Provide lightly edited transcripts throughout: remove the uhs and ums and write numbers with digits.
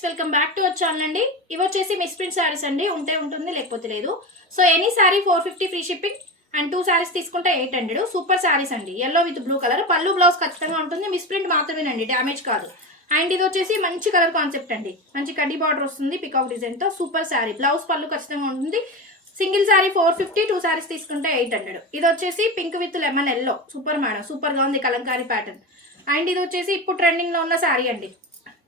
Friends, welcome back to our channel అండి. ఇవి వచ్చేసి మిస్ ప్రింట్ శారీస్ అండి. ఉంటే ఉంటుంది, లేకపోతే లేదు. So any sari 450 free shipping and 2 saris తీసుకుంటే 800. సూపర్ శారీస్ అండి. Yellow with blue colour. పళ్ళు బ్లౌజ్ ఖచ్చితంగా ఉంటుంది. మిస్ ప్రింట్ మాత్రమేనండి, డ్యామేజ్ కాదు. అండ్ ఇది వచ్చేసి మంచి కలర్ కాన్సెప్ట్ అండి. మంచి కడ్డీ బార్డర్ వస్తుంది పికాక్ డిజైన్ తో. సూపర్ శారీ. బ్లౌజ్ పళ్ళు ఖచ్చితంగా ఉంటుంది. సింగిల్ శారీ 450, 2 శారీస్ తీసుకుంటే 800. ఇది వచ్చేసి pink with lemon yellow. Super madam, super గా ఉంది కలంకారీ ప్యాటర్న్. అండ్ ఇది వచ్చేసి ఇప్పుడు ట్రెండింగ్ లో ఉన్న శారీ అండి.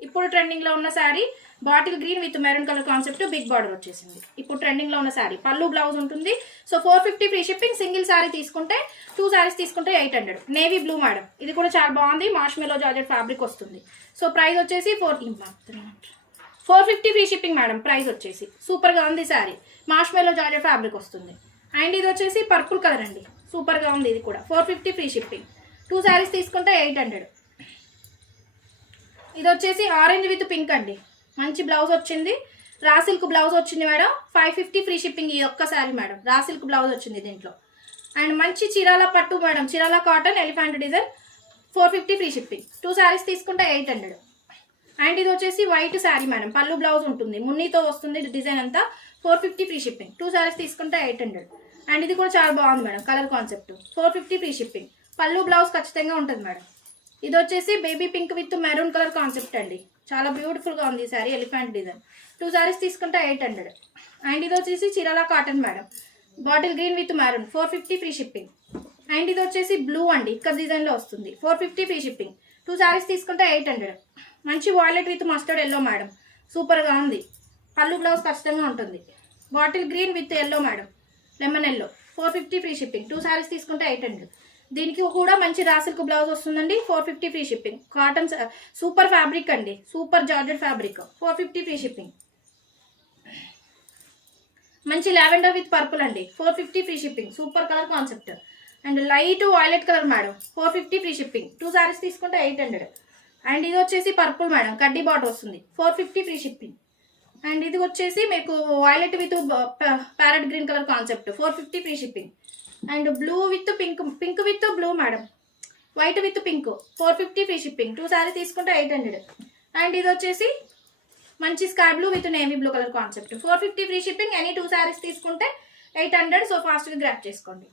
ఇప్పుడు ట్రెండింగ్ లో ఉన్న sari bottle green with maroon colour concept, big border వచ్చేసింది. ఇప్పుడు ట్రెండింగ్ లో ఉన్న శారీ. పళ్ళు బ్లౌజ్ ఉంటుంది. So 450 free shipping. Single sari తీసుకుంటే 2 శారీస్ తీసుకుంటే 800. నేవీ బ్లూ మేడం, ఇది కూడా చాలా బాగుంది. మార్ష్మెలో జార్జెట్ ఫ్యాబ్రిక్ వస్తుంది. సో ప్రైస్ వచ్చేసి 450 ఫ్రీ షిప్పింగ్ మేడం. ప్రైస్ వచ్చేసి సూపర్ గా ఉంది శారీ. మార్ష్మెలో జార్జెట్ ఫ్యాబ్రిక్ వస్తుంది. అండ్ ఇది వచ్చేసి పర్పుల్ కలర్ అండి. సూపర్ గా ఉంది. ఇది కూడా 450 ఫ్రీ షిప్పింగ్. 2 శారీస్ తీసుకుంటే 800. ఇది వచ్చేసి ఆరెంజ్ విత్ పింక్ అండి. మంచి బ్లౌజ్ వచ్చింది. రా సిల్క్ బ్లౌజ్ వచ్చింది మేడం. 550 free shipping. ఈ ఒక్క sari madam raw silk blouse వచ్చింది దీంట్లో. అండ్ మంచి చీరాల పట్టు madam, Chirala cotton elephant design. 450 free shipping. 2 saris తీసుకుంటే 800. అండ్ ఇది వచ్చేసి వైట్ శారీ మేడం. పళ్ళు బ్లౌజ్ ఉంటుంది, మున్నీతో వస్తుంది డిజైన్ అంతా. 450 ఫ్రీ షిప్పింగ్. 2 శారీస్ తీసుకుంటే 800. అండ్ ఇది కూడా చాలా బాగుంది madam, colour concept. 450 free shipping. పళ్ళు బ్లౌజ్ ఖచ్చితంగా ఉంటుంది మేడం. ఇది వచ్చేసి baby pink with maroon colour concept అండి. చాలా బ్యూటిఫుల్ గా ఉంది ఈ సారీ. Elephant design. 2 శారీస్ తీసుకుంటే 800. అండ్ ఇది వచ్చేసి Chirala cotton madam. Bottle green with maroon. 450 free shipping. And ఇది వచ్చేసి బ్లూ అండి, ఇక్కడ డిజైన్ లో వస్తుంది. 450 ఫ్రీ షిప్పింగ్. 2 శారీస్ తీసుకుంటే 800. మంచి violet with mustard yellow madam. Super గా ఉంది. పళ్ళు బ్లౌజ్ ఖచ్చితంగా ఉంటుంది. Bottle green with yellow madam, lemon yellow. 450 free shipping. 2 saris తీసుకుంటే 800. దీనికి కూడా మంచి రా సిల్క్ బ్లౌజ్ వస్తుందండి. 450 free shipping. Cotton super fabric అండి, super georgette fabric. 450 free shipping. మంచి లావెండర్ విత్ పర్పుల్ అండి. 450 free shipping. Super colour concept. And light violet colour madam. 450 free shipping. 2 saris తీసుకుంటే 800. And ఇది వచ్చేసి పర్పుల్ మేడం, కడ్డీ border వస్తుంది. 450 free shipping. And ఇది వచ్చేసి మీకు violet with parrot green colour concept. 450 free shipping. And blue with pink, pink with blue madam, white with pink. 450 free shipping. 2 sari తీసుకుంటే 800. And ఇది వచ్చేసి మంచి sky blue with navy blue colour concept. 450 free shipping. Any 2 saris తీసుకుంటే 800. So ఫాస్ట్గా grab చేసుకోండి.